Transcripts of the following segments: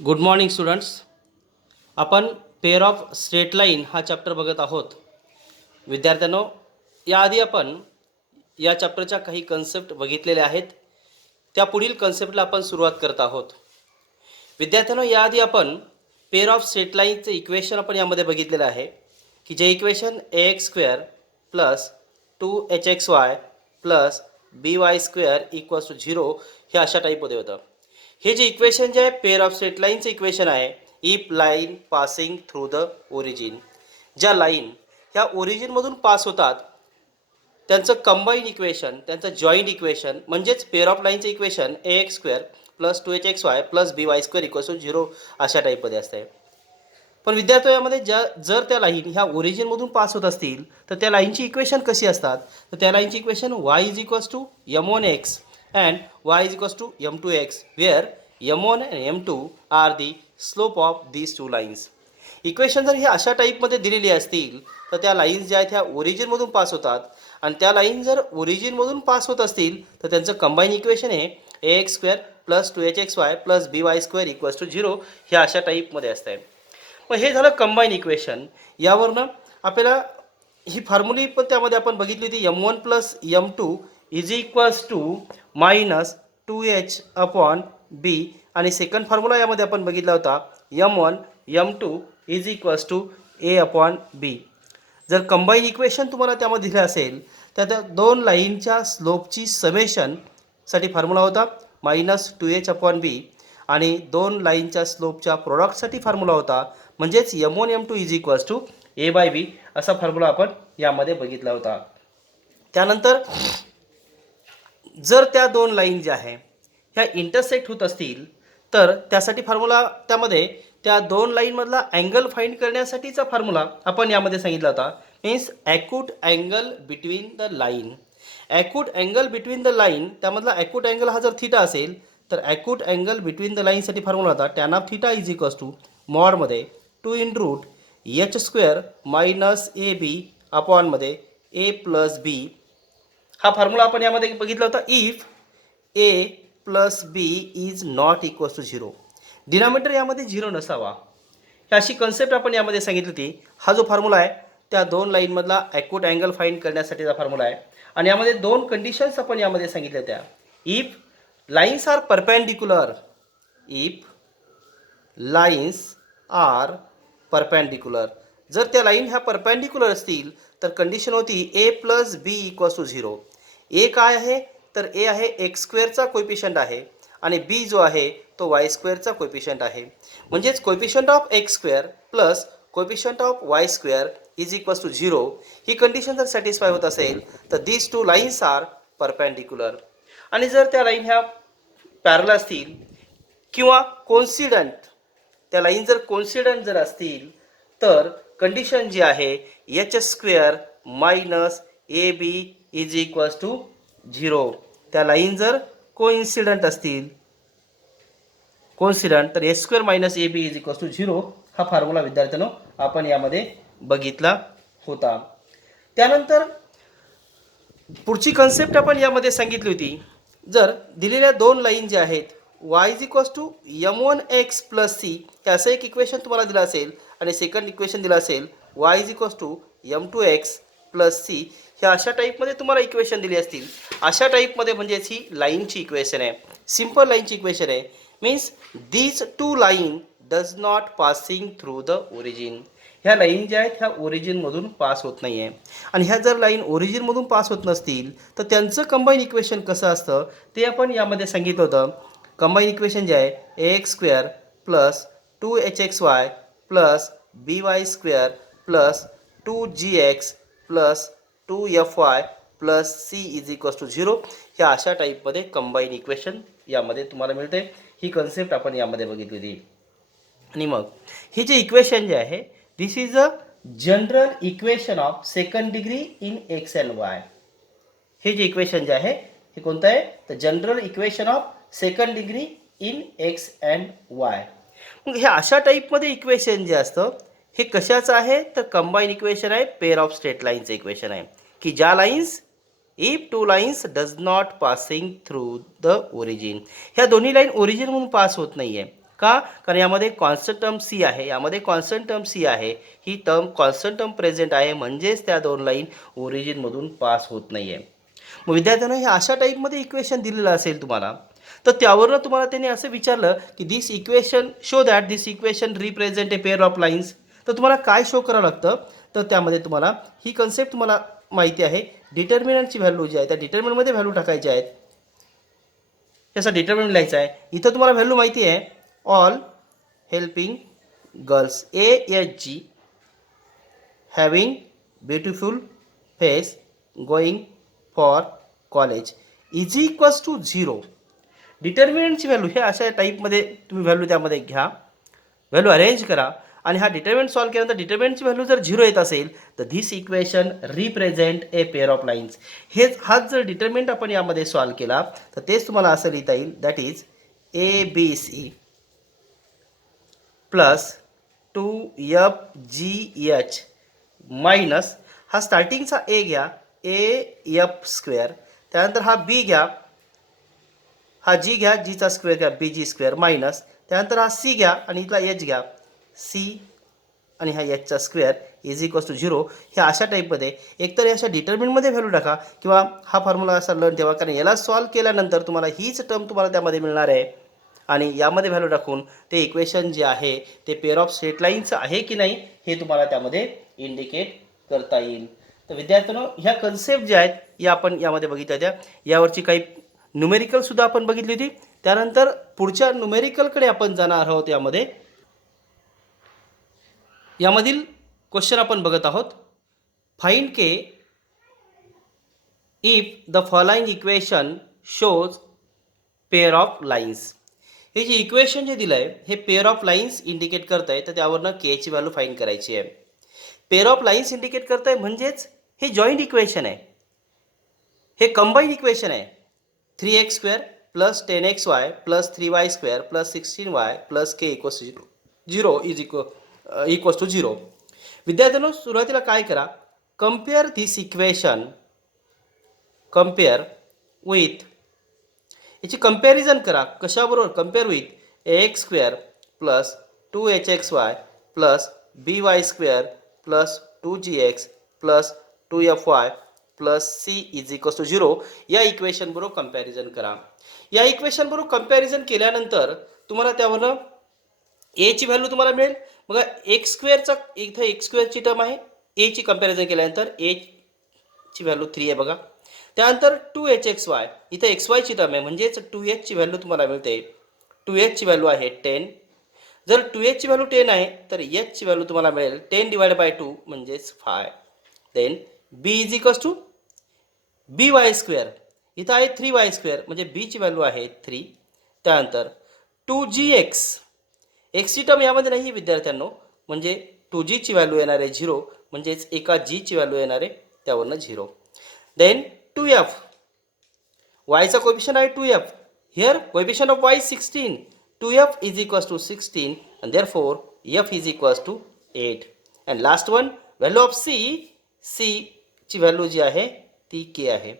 Good morning students. आपण pair of straight line हा chapter बघत आहोत. विद्यार्थ्यांनो, याआधी आपण या चॅप्टरच्या काही कन्सेप्ट बघितलेल्या आहेत. त्या पुढील कन्सेप्टला आपण सुरुवात करत आहोत. विद्यार्थ्यांनो, याआधी आपण पेअर ऑफ स्ट्रेट लाईनचे इक्वेशन आपण यामध्ये बघितलेलं आहे की जे equation ax² plus 2hxy plus by² equals to 0 हे अशा टाईपमध्ये होतं. हे जे इक्वेशन जे आहे पेअर ऑफ स्ट्रेट लाईनचं इक्वेशन आहे if line passing through the origin. ज्या लाईन ह्या ओरिजिनमधून पास होतात त्यांचं कंबाईन इक्वेशन, त्यांचं जॉईंट इक्वेशन म्हणजेच पेअर ऑफ लाईनचं equation ax² plus 2hxy plus by² equals to 0 अशा टाईपमध्ये असते. पण विद्यार्थी यामध्ये जर त्या लाईन ह्या ओरिजिनमधून पास होत असतील तर त्या लाईनची इक्वेशन कशी असतात, तर त्या लाईनची equation y is equals to m1x and y is equals to m2x where m1 and m2 are the slope of these two lines. Equation जर ही अशा टाईपमध्ये दिलेली असतील तर त्या लाईन्स ज्या आहेत ह्या ओरिजिनमधून पास होतात आणि त्या लाईन जर ओरिजिनमधून पास होत असतील तर त्यांचं कंबाईन इक्वेशन आहे ax² plus 2hxy plus by² equals to 0 हे अशा टाईपमध्ये असतं आहे. मग हे झालं कंबाईन इक्वेशन. यावरनं आपल्याला ही फॉर्म्युली पण त्यामध्ये आपण बघितली होती m1 plus m2 is equals to minus 2h upon b आणि सेकंड फॉर्म्युला यामध्ये आपण बघितला होता m1 m2 is equals to a upon b. जर कंबाईन इक्वेशन तुम्हाला त्यामध्ये दिलं असेल तर त्या दोन लाईनच्या स्लोपची समेशनसाठी फॉर्म्युला होता मायनस 2h अपॉन b आणि दोन लाईनच्या स्लोपच्या प्रोडक्टसाठी फॉर्म्युला होता म्हणजेच m1 m2 is equals to a by b असा फॉर्म्युला आपण यामध्ये बघितला होता. त्यानंतर जर त्या दोन लाईन ज्या आहे ह्या इंटरसेक्ट होत असतील तर त्यासाठी फॉर्म्युला त्यामध्ये त्या दोन लाईनमधला अँगल फाइंड करण्यासाठीचा फॉर्म्युला आपण यामध्ये सांगितला होता means acute angle between the line. Acute angle between the line त्यामधला ॲक्यूट अँगल हा जर थीटा असेल तर ॲक्यूट अँगल बिटवीन द लाईनसाठी फॉर्म्युला होता tan of theta is equals to मॉडमध्ये 2 मायनस ए बी अपॉनमध्ये ए प्लस बी. हा फॉर्म्युला आपण यामध्ये बघितला होता if A plus B is not equals to 0. Denominator यामध्ये 0 नसावा ही अशी कन्सेप्ट आपण यामध्ये सांगितली होती. हा जो फॉर्म्युला आहे त्या दोन लाईनमधला ॲक्यूट अँगल फाइंड करण्यासाठीचा फॉर्म्युला आहे आणि यामध्ये दोन कंडिशन्स आपण यामध्ये सांगितल्या होत्या. If lines are perpendicular, if lines are perpendicular, जर त्या लाईन ह्या परपेंडिक्युलर असतील तर कंडिशन होती a plus b equals to 0. A काय आहे तर ए आहे x² चा कोएफिशियंट आहे आणि बी जो आहे तो y² चा कोएफिशियंट आहे. म्हणजेच coefficient of x² plus coefficient of y² is equals to 0 ही कंडिशन जर सॅटिस्फाय होत असेल तर these two lines are perpendicular. आणि जर त्या लाईन ह्या पॅरलल असतील किंवा कोइन्सिडंट, त्या लाईन जर कोइन्सिडंट जर असतील तर कंडिशन जी आहे h² minus A b is equals to 0. त्या लाईन जर कोइन्सिडंट असतील कोइन्सिडंट तर h² minus A b is equals to 0 हा फॉर्म्युला विद्यार्थ्यांनो आपण यामध्ये बघितला होता. त्यानंतर पुढची कन्सेप्ट आपण यामध्ये सांगितली होती जर दिलेल्या दोन लाईन ज्या आहेत y is equals to m1x plus c हे असं एक इक्वेशन तुम्हाला दिलं असेल आणि सेकंड इक्वेशन दिलं असेल y is equals to m2x plus c ह्या अशा टाईपमध्ये तुम्हाला इक्वेशन दिली असतील. अशा टाईपमध्ये म्हणजेच ही लाईनची इक्वेशन आहे, सिम्पल लाईनची इक्वेशन आहे. Means these two line does not passing through the origin. ह्या लाईन ज्या आहेत ह्या ओरिजिनमधून पास होत नाही आहे आणि ह्या जर लाईन ओरिजिनमधून पास होत नसतील तर त्यांचं कंबाईन इक्वेशन कसं असतं ते आपण यामध्ये सांगितलं होतं. कंबाईन इक्वेशन जे आहे ax² plus 2hxy plus by² plus 2gx plus 2fy plus c is equals to 0 ह्या अशा टाईपमध्ये कंबाईन इक्वेशन यामध्ये तुम्हाला मिळते. ही कन्सेप्ट आपण यामध्ये बघितली होती. आणि मग ही जे इक्वेशन जे आहे this is a general equation of second degree in X and Y. हे जे इक्वेशन जे आहे हे कोणतं आहे तर general equation of second degree in X and Y. मग हे अशा टाईपमध्ये इक्वेशन जे असतं हे कशाचं आहे तर कंबाईन इक्वेशन आहे पेअर ऑफ स्ट्रेट लाईनचं इक्वेशन आहे की ज्या lines if two lines does not passing through the origin, ह्या दोन्ही लाईन ओरिजिनमधून पास होत नाही आहे का? कारण यामध्ये कॉन्स्टंट टर्म सी आहे, यामध्ये कॉन्स्टंट टर्म सी आहे, ही टर्म कॉन्स्टंट टर्म प्रेझेंट आहे, म्हणजेच त्या दोन लाईन ओरिजिनमधून पास होत नाही आहे. मग विद्यार्थ्यांना हे अशा टाईपमध्ये इक्वेशन दिलेलं असेल तुम्हाला, तर त्यावरनं तुम्हाला त्यांनी असं विचारलं की this equation show that this equation represent a pair of lines, तर तुम्हाला काय शो करावं लागतं? तर त्यामध्ये तुम्हाला ही कन्सेप्ट तुम्हाला माहिती आहे, डिटर्मिनंटची व्हॅल्यू जी आहे त्या डिटर्मिनंटमध्ये व्हॅल्यू टाकायची आहेत. त्याचा डिटर्मिनंट लिहायचा आहे. इथं तुम्हाला व्हॅल्यू माहिती आहे, all helping girls AHG having beautiful face going for college is equals to 0. डिटर्मिनंटची व्हॅल्यू हे अशा टाईपमध्ये तुम्ही व्हॅल्यू त्यामध्ये घ्या, व्हॅल्यू अरेंज करा आणि हा डिटर्मिनंट सॉल्व केल्यानंतर डिटर्मिनंटची व्हॅल्यू जर 0 येत असेल तर this equation represent a pair of lines. हाच जर डिटर्मिनंट आपण यामध्ये सॉल्व केला तर तेच तुम्हाला असं लिहिता येईल, that is ABC plus 2FGH minus हा स्टार्टिंगचा ए घ्या AF², त्यानंतर हा बी घ्या, हा जी घ्या जीचा स्क्वेअर घ्या BG² मायनस त्यानंतर हा सी घ्या आणि इथला एच घ्या सी आणि हा एचचा स्क्वेअर इज इक्वल्स टू 0. ह्या अशा टाईपमध्ये एकतर अशा डिटर्मिनंटमध्ये व्हॅल्यू टाका किंवा हा फॉर्म्युला असा लर्न ठेवा, कारण याला सॉल्व केल्यानंतर तुम्हाला हीच टर्म तुम्हाला त्यामध्ये मिळणार आहे आणि यामध्ये व्हॅल्यू टाकून ते इक्वेशन जे आहे ते पेअर ऑफ स्ट्रेट लाईनचं आहे की नाही हे तुम्हाला त्यामध्ये इंडिकेट करता येईल. तर विद्यार्थ्यांनो, ह्या कन्सेप्ट ज्या आहेत या आपण यामध्ये बघितल्या त्या, यावरची काही न्यूमेरिकलसुद्धा आपण बघितली होती. त्यानंतर पुढच्या न्यूमेरिकलकडे आपण जाणार आहोत. यामधील क्वेश्चन आपण बघत आहोत. Find K if the following equation shows pair of lines. हे जे इक्वेशन जे दिलं आहे हे पेअर ऑफ लाईन्स इंडिकेट करत आहे, तर त्यावरनं केची व्हॅल्यू फाइंड करायची आहे. पेअर ऑफ लाईन्स इंडिकेट करत आहे म्हणजेच हे जॉईंट इक्वेशन आहे, हे कंबाईंड इक्वेशन आहे. 3x² plus 10xy plus 3y² plus 16y plus k equals 0 is equals to 0. विद्यार्थ्यांनो, सुरुवातीला काय करा, compare this equation, compare with, याची कंपॅरिझन करा. कशाबरोबर? Compare with ax² plus 2hxy plus by² plus 2gx plus 2fy plus c is equals to 0. या equation बरोबर comparison करा. या इक्वेशन बरोबर कंपॅरिझन केल्यानंतर तुम्हाला त्यावरनं ए ची व्हॅल्यू तुम्हाला मिळेल. बघा, x²चा इथं x² टर्म आहे, ए ची कंपॅरिझन केल्यानंतर ए ची व्हॅल्यू 3 आहे बघा. त्यानंतर 2hxy इथं xy ची टर्म आहे, म्हणजेच 2h ची व्हॅल्यू तुम्हाला मिळते. 2h ची व्हॅल्यू आहे 10. जर 2h ची व्हॅल्यू 10 आहे तर h ची व्हॅल्यू तुम्हाला मिळेल 10/2 म्हणजेच 5. Then b is equals to by², इथं आहे 3y² म्हणजे b ची व्हॅल्यू आहे 3. त्यानंतर 2gx, x ची टर्म यामध्ये नाही विद्यार्थ्यांनो, म्हणजे 2g ची व्हॅल्यू येणार आहे 0, म्हणजेच एका g ची व्हॅल्यू येणार आहे त्यावरनं 0. देन 2f, y चा कोएफिशियंट आहे 2f, here coefficient of y 16, 2f is equals to 16 and therefore f is equals to 8. and last one, value of c ची व्हॅल्यू जी आहे ती k आहे.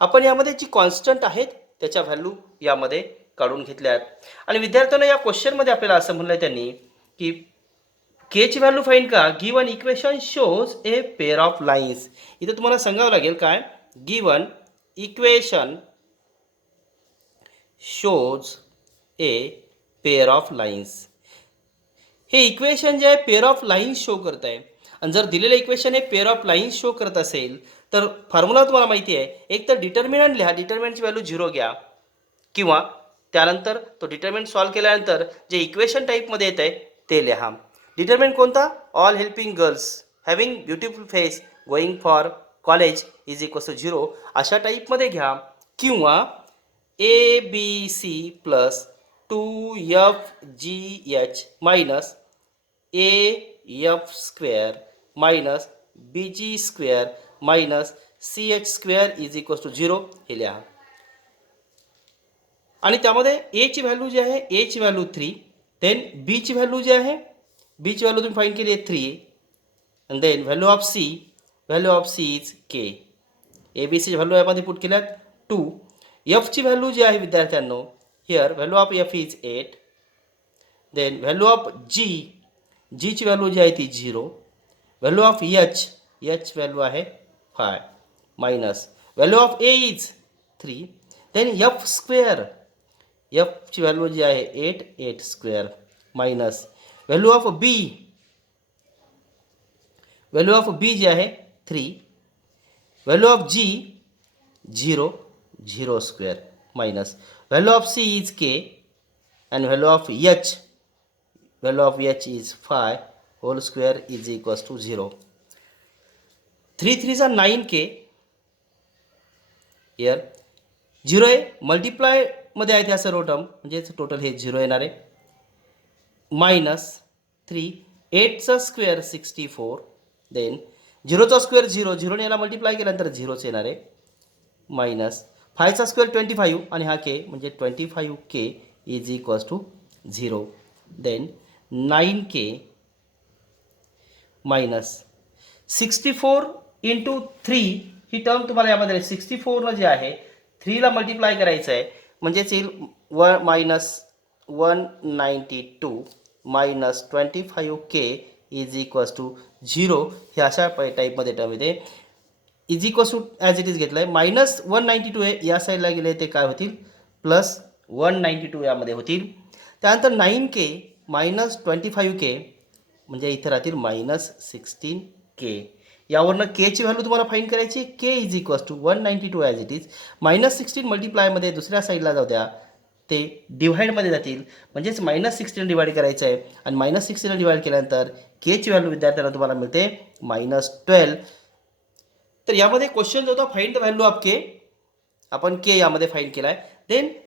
आपण यामध्ये जी कॉन्स्टंट आहेत त्याच्या व्हॅल्यू यामध्ये काढून घेतल्या आहेत. आणि विद्यार्थ्यांना या क्वेश्चनमध्ये आपल्याला असं म्हणलं त्यांनी की के ची व्हॅल्यू फाइंड का, given equation shows A pair of lines. इथं तुम्हाला सांगावं लागेल काय, given equation shows A pair of lines. हे इक्वेशन जे आहे पेअर ऑफ लाईन्स शो करत आहे. आणि जर दिलेलं इक्वेशन हे पेअर ऑफ लाईन्स शो करत असेल तर फॉर्म्युला तुम्हाला माहिती आहे, एक तर डिटर्मिनंट लिहा, डिटर्मिनंटची व्हॅल्यू 0 घ्या, किंवा त्यानंतर तो डिटर्मिनंट सॉल्व केल्यानंतर जे इक्वेशन टाईपमध्ये येत आहे ते लिहा. डिटर्मिनंट कोणता? All helping girls having beautiful face going for college is equals to 0 अशा टाईपमध्ये घ्या, किंवा ABC plus 2FGH minus AF² minus BG² minus CH² is equals to 0 हे लिहा. आणि त्यामध्ये ए ची व्हॅल्यू जी आहे, ए ची व्हॅल्यू 3, देन बी ची व्हॅल्यू जी आहे, बी ची व्हॅल्यू तुम्ही फाइंड केली आहे 3, आणि then value of C is K. A B C value यामध्ये पुट केल्यात 2. एफ ची व्हॅल्यू जी आहे विद्यार्थ्यांनो, here value of F is 8, then value of जीची व्हॅल्यू जी आहे ती 0. व्हॅल्यू ऑफ एच व्हॅल्यू आहे 5 minus value of A is 3. Then F square, एफची व्हॅल्यू जी आहे 8 square minus value of B, value of B जी आहे 3. Value of g 0 square minus value of C is k and value of h is 5 whole square is equals to 0. 3 3 जा 9k here 0 आहे मल्टिप्लायमध्ये आहे त्या सर्व term म्हणजेच total हे 0 येणार आहे मायनस 3 8चा स्क्वेअर 64. देन 0चा स्क्वेअर 0 याला मल्टिप्लाय केल्यानंतर 0च येणार आहे मायनस 5चा स्क्वेअर 25 आणि हा के म्हणजे 25k is equals to 0. Then 9k minus 64 into 3 ही टर्म तुम्हाला यामध्ये 64ला जे आहे 3ला मल्टिप्लाय करायचं आहे म्हणजेच येईल minus 192 minus 25k is equals to 0. हे अशा टाईपमध्ये टर्म येते. Is equals to as it is घेतलं आहे मायनस 192 आहे या साईडला गेले ते काय होतील प्लस 192 यामध्ये होतील. त्यानंतर 9k मायनस 25k म्हणजे इथे राहतील मायनस 16k. यावरनं केची व्हॅल्यू तुम्हाला फाईंड करायची. K is equals to 192 as it is minus 16 मल्टिप्लायमध्ये दुसऱ्या साईडला जाऊ द्या ते डिव्हाइडमध्ये जातील म्हणजेच मायनस 16 डिवाइड करायचं आहे आणि मायनस 16 डिवाइड केल्यानंतर केची व्हॅल्यू विद्यार्थ्यांना तुम्हाला मिळते मायनस 12. तर यामध्ये क्वेश्चन होता फाईंड द व्हॅल्यू ऑफ के. आपण के यामध्ये फाईंड केला आहे. देन